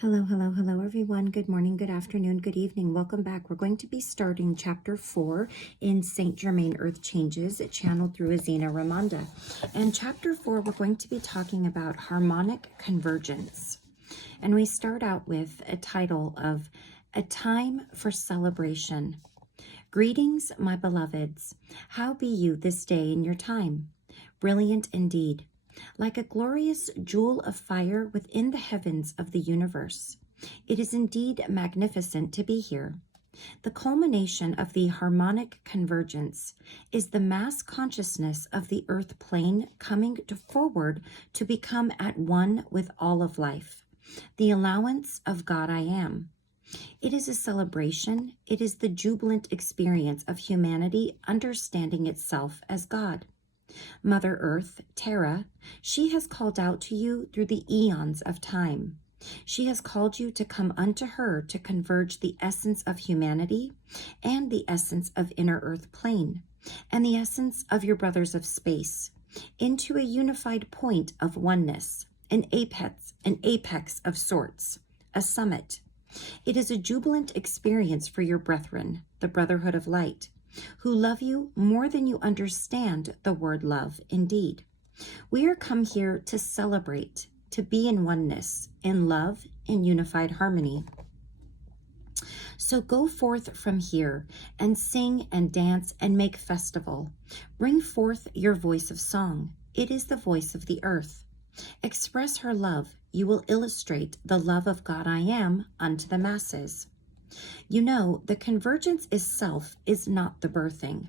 Hello, hello, hello, everyone. Good morning, good afternoon, good evening. Welcome back. We're going to be starting chapter 4 in Saint Germain Earth Changes, channeled through Azina Ramonda. And chapter 4, we're going to be talking about harmonic convergence. And we start out with a title of A Time for Celebration. Greetings, my beloveds. How be you this day in your time? Brilliant indeed, like a glorious jewel of fire within the heavens of the universe. It is indeed magnificent to be here. The culmination of the harmonic convergence is the mass consciousness of the earth plane coming forward to become at one with all of life, the allowance of God I am. It is a celebration. It is the jubilant experience of humanity understanding itself as God. Mother Earth, Terra, she has called out to you through the eons of time. She has called you to come unto her to converge the essence of humanity and the essence of inner earth plane and the essence of your brothers of space into a unified point of oneness, an apex of sorts, a summit. It is a jubilant experience for your brethren, the Brotherhood of Light, who love you more than you understand the word love indeed. We are come here to celebrate, to be in oneness, in love, in unified harmony. So go forth from here and sing and dance and make festival. Bring forth your voice of song. It is the voice of the earth. Express her love. You will illustrate the love of God I am unto the masses. You know, the convergence itself is not the birthing.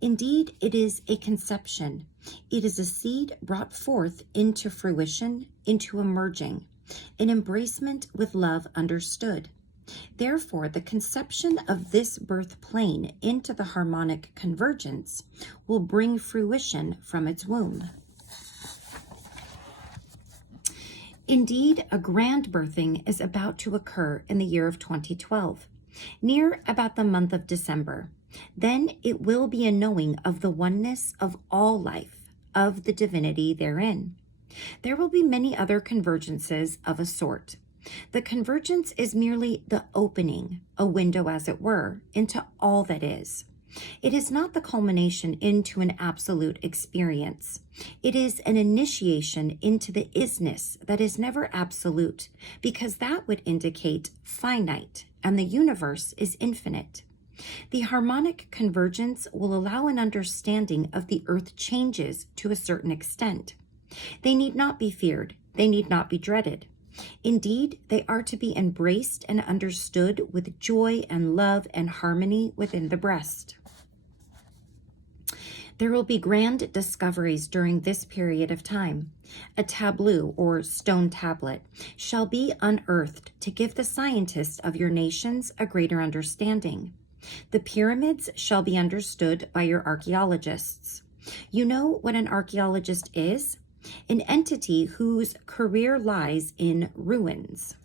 Indeed, it is a conception. It is a seed brought forth into fruition, into emerging, an embracement with love understood. Therefore, the conception of this birth plane into the harmonic convergence will bring fruition from its womb. Indeed, a grand birthing is about to occur in the year of 2012, near about the month of December. Then it will be a knowing of the oneness of all life, of the divinity therein. There will be many other convergences of a sort. The convergence is merely the opening, a window as it were, into all that is. It is not the culmination into an absolute experience. It is an initiation into the isness that is never absolute, because that would indicate finite, and the universe is infinite. The harmonic convergence will allow an understanding of the earth changes to a certain extent. They need not be feared. They need not be dreaded. Indeed, they are to be embraced and understood with joy and love and harmony within the breast. There will be grand discoveries during this period of time. A tableau or stone tablet shall be unearthed to give the scientists of your nations a greater understanding. The pyramids shall be understood by your archaeologists. You know what an archaeologist is? An entity whose career lies in ruins.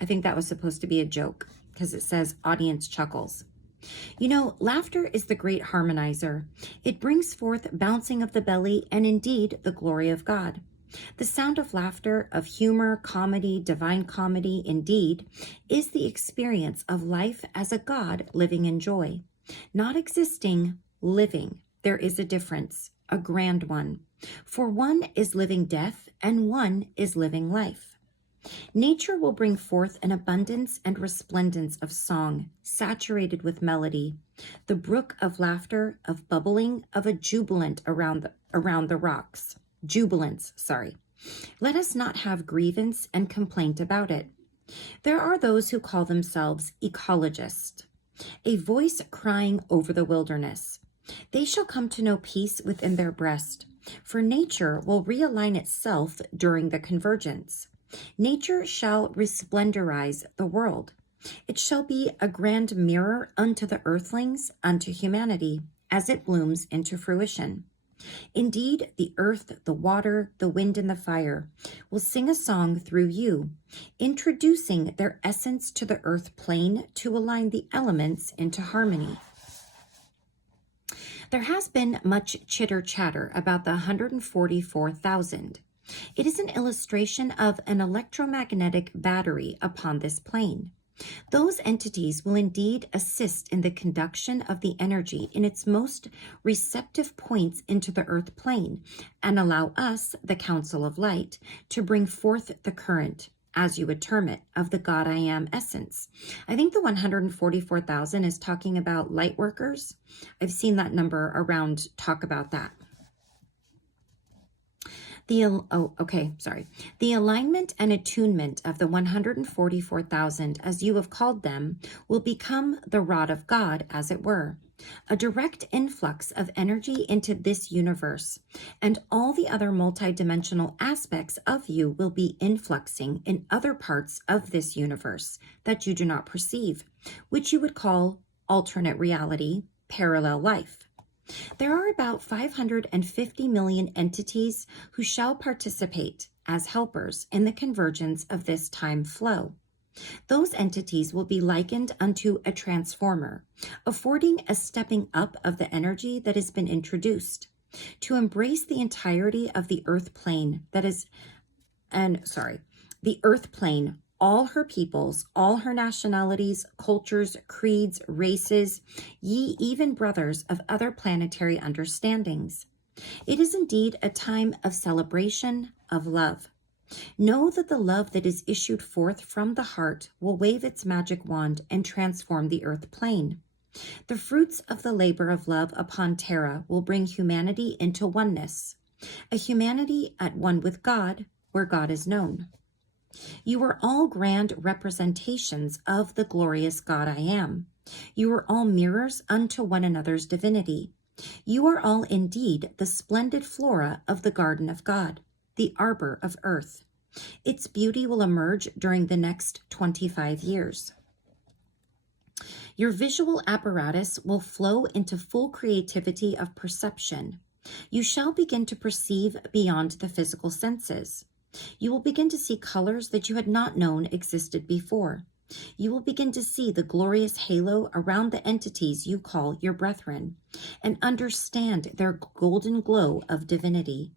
I think that was supposed to be a joke because it says audience chuckles. You know, laughter is the great harmonizer. It brings forth bouncing of the belly and indeed the glory of God. The sound of laughter, of humor, comedy, divine comedy, indeed, is the experience of life as a God living in joy. Not existing, living. There is a difference, a grand one. For one is living death and one is living life. Nature will bring forth an abundance and resplendence of song, saturated with melody, the brook of laughter, of bubbling, of a jubilant around the rocks. Jubilance. Let us not have grievance and complaint about it. There are those who call themselves ecologists, a voice crying over the wilderness. They shall come to know peace within their breast, for nature will realign itself during the convergence. Nature shall resplenderize the world. It shall be a grand mirror unto the earthlings, unto humanity, as it blooms into fruition. Indeed, the earth, the water, the wind, and the fire will sing a song through you, introducing their essence to the earth plane to align the elements into harmony. There has been much chitter-chatter about the 144,000. It is an illustration of an electromagnetic battery upon this plane. Those entities will indeed assist in the conduction of the energy in its most receptive points into the earth plane and allow us, the Council of Light, to bring forth the current, as you would term it, of the God I Am essence. I think the 144,000 is talking about light workers. I've seen that number around talk about that. The alignment and attunement of the 144,000, as you have called them, will become the rod of God, as it were, a direct influx of energy into this universe, and all the other multidimensional aspects of you will be influxing in other parts of this universe that you do not perceive, which you would call alternate reality, parallel life. There are about 550 million entities who shall participate as helpers in the convergence of this time flow. Those entities will be likened unto a transformer, affording a stepping up of the energy that has been introduced to embrace the entirety of the earth plane the earth plane, all her peoples, all her nationalities, cultures, creeds, races, ye even brothers of other planetary understandings. It is indeed a time of celebration, of love. Know that the love that is issued forth from the heart will wave its magic wand and transform the earth plane. The fruits of the labor of love upon Terra will bring humanity into oneness, a humanity at one with God, where God is known. You are all grand representations of the glorious God I Am. You are all mirrors unto one another's divinity. You are all indeed the splendid flora of the garden of God, the arbor of earth. Its beauty will emerge during the next 25 years. Your visual apparatus will flow into full creativity of perception. You shall begin to perceive beyond the physical senses. You will begin to see colors that you had not known existed before. You will begin to see the glorious halo around the entities you call your brethren, and understand their golden glow of divinity.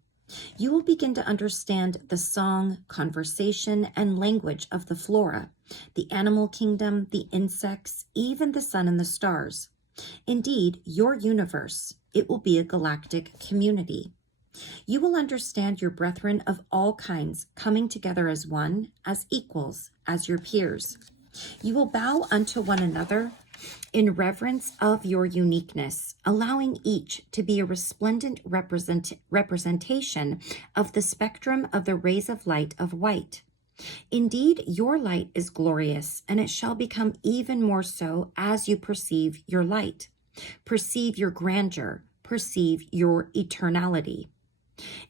You will begin to understand the song, conversation, and language of the flora, the animal kingdom, the insects, even the sun and the stars. Indeed, your universe, it will be a galactic community. You will understand your brethren of all kinds coming together as one, as equals, as your peers. You will bow unto one another in reverence of your uniqueness, allowing each to be a resplendent representation of the spectrum of the rays of light of white. Indeed, your light is glorious, and it shall become even more so as you perceive your light, perceive your grandeur, perceive your eternality.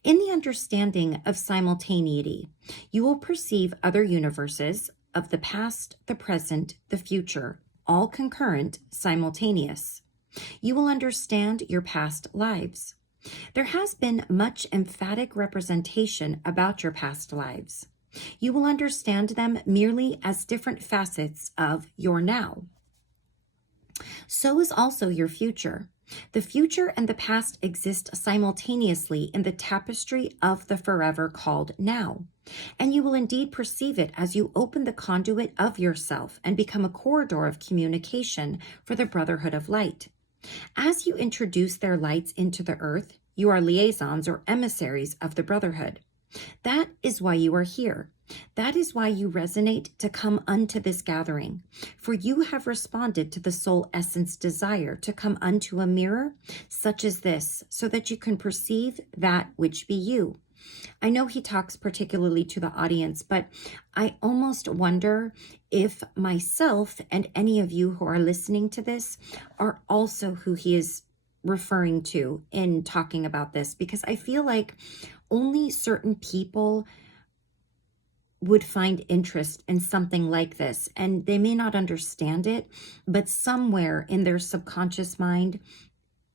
In the understanding of simultaneity, you will perceive other universes of the past, the present, the future, all concurrent, simultaneous. You will understand your past lives. There has been much emphatic representation about your past lives. You will understand them merely as different facets of your now. So is also your future. The future and the past exist simultaneously in the tapestry of the forever called now, and you will indeed perceive it as you open the conduit of yourself and become a corridor of communication for the Brotherhood of Light. As you introduce their lights into the earth, you are liaisons or emissaries of the Brotherhood. That is why you are here. That is why you resonate to come unto this gathering, for you have responded to the soul essence desire to come unto a mirror such as this, so that you can perceive that which be you. I know he talks particularly to the audience, but I almost wonder if myself and any of you who are listening to this are also who he is referring to in talking about this, because I feel like only certain people would find interest in something like this, and they may not understand it, but somewhere in their subconscious mind,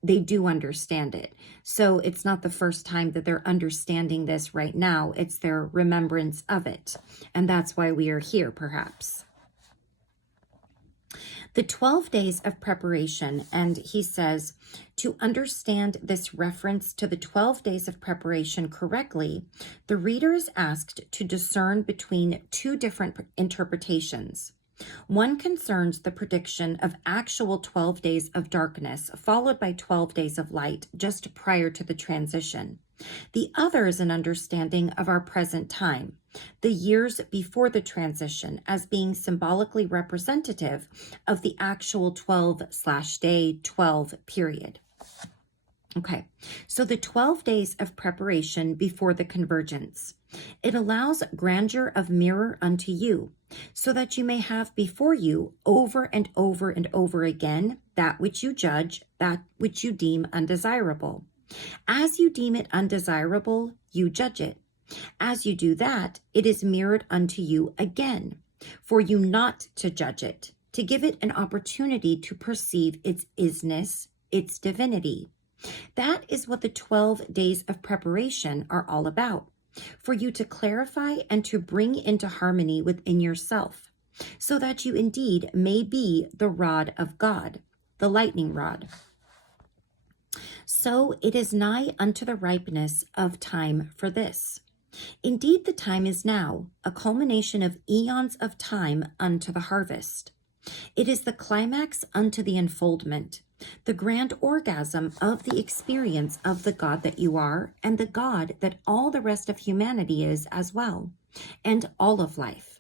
they do understand it. So it's not the first time that they're understanding this right now. It's their remembrance of it. And that's why we are here, perhaps. The 12 days of preparation, and he says, to understand this reference to the 12 days of preparation correctly, the reader is asked to discern between two different interpretations. One concerns the prediction of actual 12 days of darkness, followed by 12 days of light just prior to the transition. The other is an understanding of our present time, the years before the transition, as being symbolically representative of the actual 12/day 12 period. Okay, so the 12 days of preparation before the convergence. It allows grandeur of mirror unto you, so that you may have before you over and over and over again that which you judge, that which you deem undesirable. As you deem it undesirable, you judge it. As you do that, it is mirrored unto you again, for you not to judge it, to give it an opportunity to perceive its isness, its divinity. That is what the 12 days of preparation are all about, for you to clarify and to bring into harmony within yourself, so that you indeed may be the rod of God, the lightning rod. So it is nigh unto the ripeness of time for this. Indeed, the time is now, a culmination of eons of time unto the harvest. It is the climax unto the unfoldment, the grand orgasm of the experience of the God that you are, and the God that all the rest of humanity is as well, and all of life.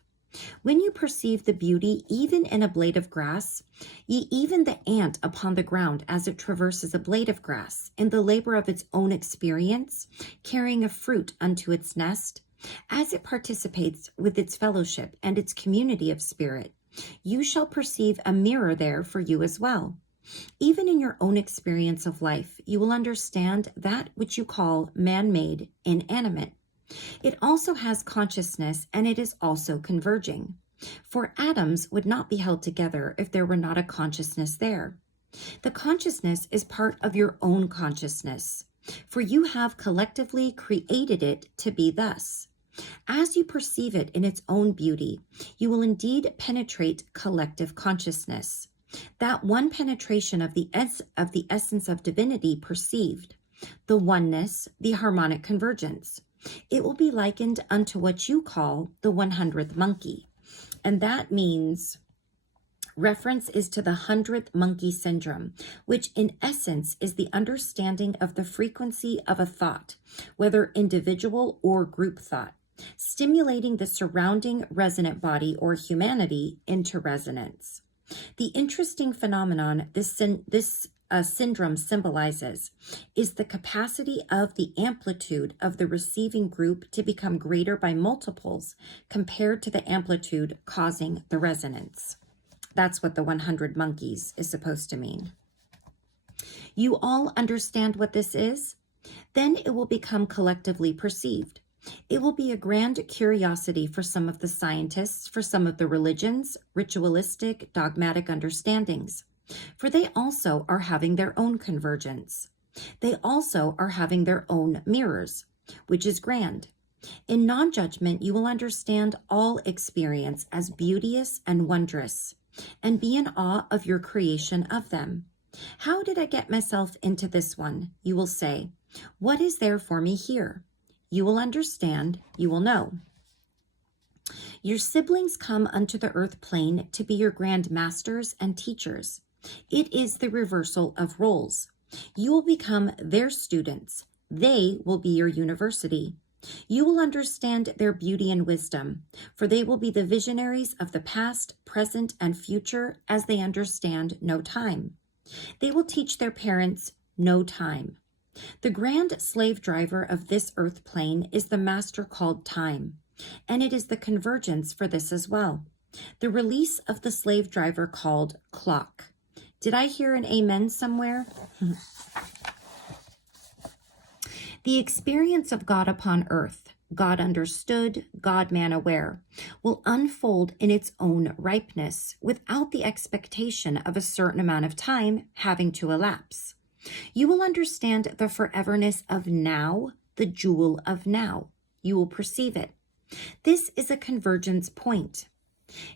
When you perceive the beauty even in a blade of grass, ye even the ant upon the ground as it traverses a blade of grass, in the labor of its own experience, carrying a fruit unto its nest, as it participates with its fellowship and its community of spirit, you shall perceive a mirror there for you as well. Even in your own experience of life, you will understand that which you call man-made, inanimate. It also has consciousness, and it is also converging. For atoms would not be held together if there were not a consciousness there. The consciousness is part of your own consciousness, for you have collectively created it to be thus. As you perceive it in its own beauty, you will indeed penetrate collective consciousness. That one penetration of the essence of divinity perceived, the oneness, the harmonic convergence. It will be likened unto what you call the 100th monkey. And that means reference is to the 100th monkey syndrome, which in essence is the understanding of the frequency of a thought, whether individual or group thought, stimulating the surrounding resonant body or humanity into resonance. The interesting phenomenon this syndrome symbolizes is the capacity of the amplitude of the receiving group to become greater by multiples compared to the amplitude causing the resonance. That's what the 100 monkeys is supposed to mean. You all understand what this is? Then it will become collectively perceived. It will be a grand curiosity for some of the scientists, for some of the religions, ritualistic, dogmatic understandings. For they also are having their own convergence. They also are having their own mirrors, which is grand. In non-judgment, you will understand all experience as beauteous and wondrous, and be in awe of your creation of them. How did I get myself into this one? You will say. What is there for me here? You will understand, you will know. Your siblings come unto the earth plane to be your grand masters and teachers. It is the reversal of roles. You will become their students. They will be your university. You will understand their beauty and wisdom, for they will be the visionaries of the past, present, and future as they understand no time. They will teach their parents no time. The grand slave driver of this earth plane is the master called time, and it is the convergence for this as well. The release of the slave driver called clock. Did I hear an amen somewhere? The experience of God upon earth, God understood, God man aware, will unfold in its own ripeness without the expectation of a certain amount of time having to elapse. You will understand the foreverness of now, the jewel of now. You will perceive it. This is a convergence point.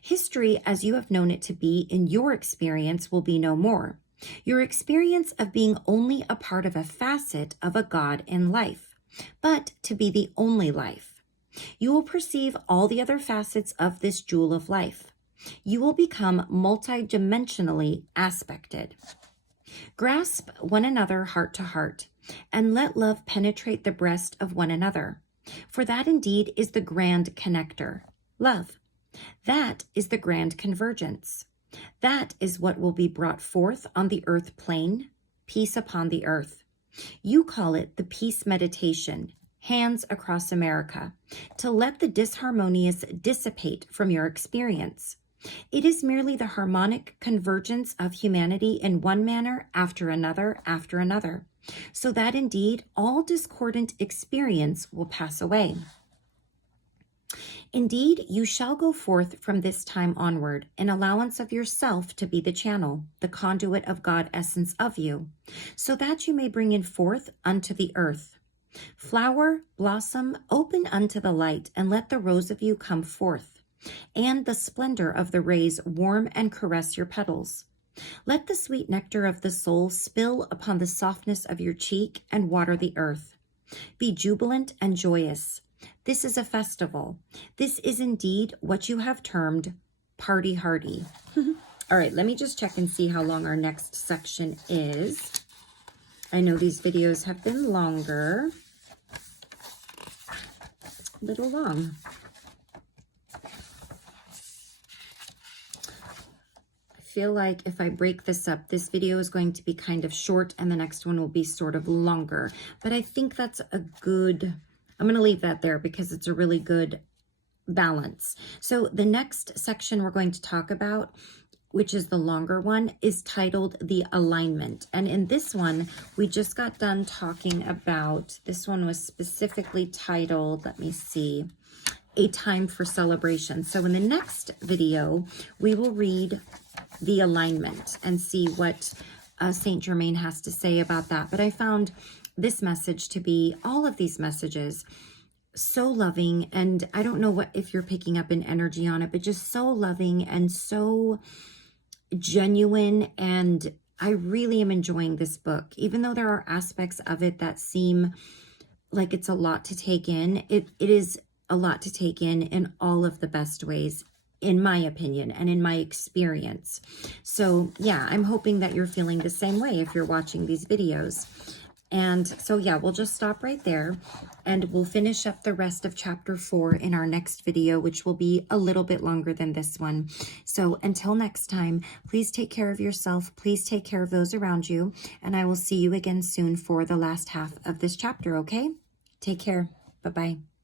History, as you have known it to be in your experience, will be no more. Your experience of being only a part of a facet of a God in life, but to be the only life. You will perceive all the other facets of this jewel of life. You will become multidimensionally aspected. Grasp one another heart to heart, and let love penetrate the breast of one another. For that indeed is the grand connector, love. That is the grand convergence. That is what will be brought forth on the earth plane, peace upon the earth. You call it the peace meditation, hands across America, to let the disharmonious dissipate from your experience. It is merely the harmonic convergence of humanity in one manner after another, so that indeed all discordant experience will pass away. Indeed, you shall go forth from this time onward in allowance of yourself to be the channel, the conduit of God essence of you, so that you may bring it forth unto the earth. Flower, blossom, open unto the light, and let the rose of you come forth, and the splendor of the rays warm and caress your petals. Let the sweet nectar of the soul spill upon the softness of your cheek and water the earth. Be jubilant and joyous. This is a festival. This is indeed what you have termed party hardy. All right, let me just check and see how long our next section is. I know these videos have been longer. A little long. I feel like if I break this up, this video is going to be kind of short and the next one will be sort of longer. But I think that's a good... I'm going to leave that there because it's a really good balance. So the next section we're going to talk about, which is the longer one, is titled The Alignment. And in this one, we just got done talking about, this one was specifically titled, let me see, A Time for Celebration. So in the next video, we will read The Alignment and see what Saint Germain has to say about that. But I found this message to be, all of these messages, so loving, and I don't know what if you're picking up an energy on it, but just so loving and so genuine, and I really am enjoying this book. Even though there are aspects of it that seem like it's a lot to take in, it is a lot to take in all of the best ways, in my opinion and in my experience. So yeah, I'm hoping that you're feeling the same way if you're watching these videos. And so, yeah, we'll just stop right there and we'll finish up the rest of chapter 4 in our next video, which will be a little bit longer than this one. So until next time, please take care of yourself. Please take care of those around you. And I will see you again soon for the last half of this chapter, okay? Take care. Bye-bye.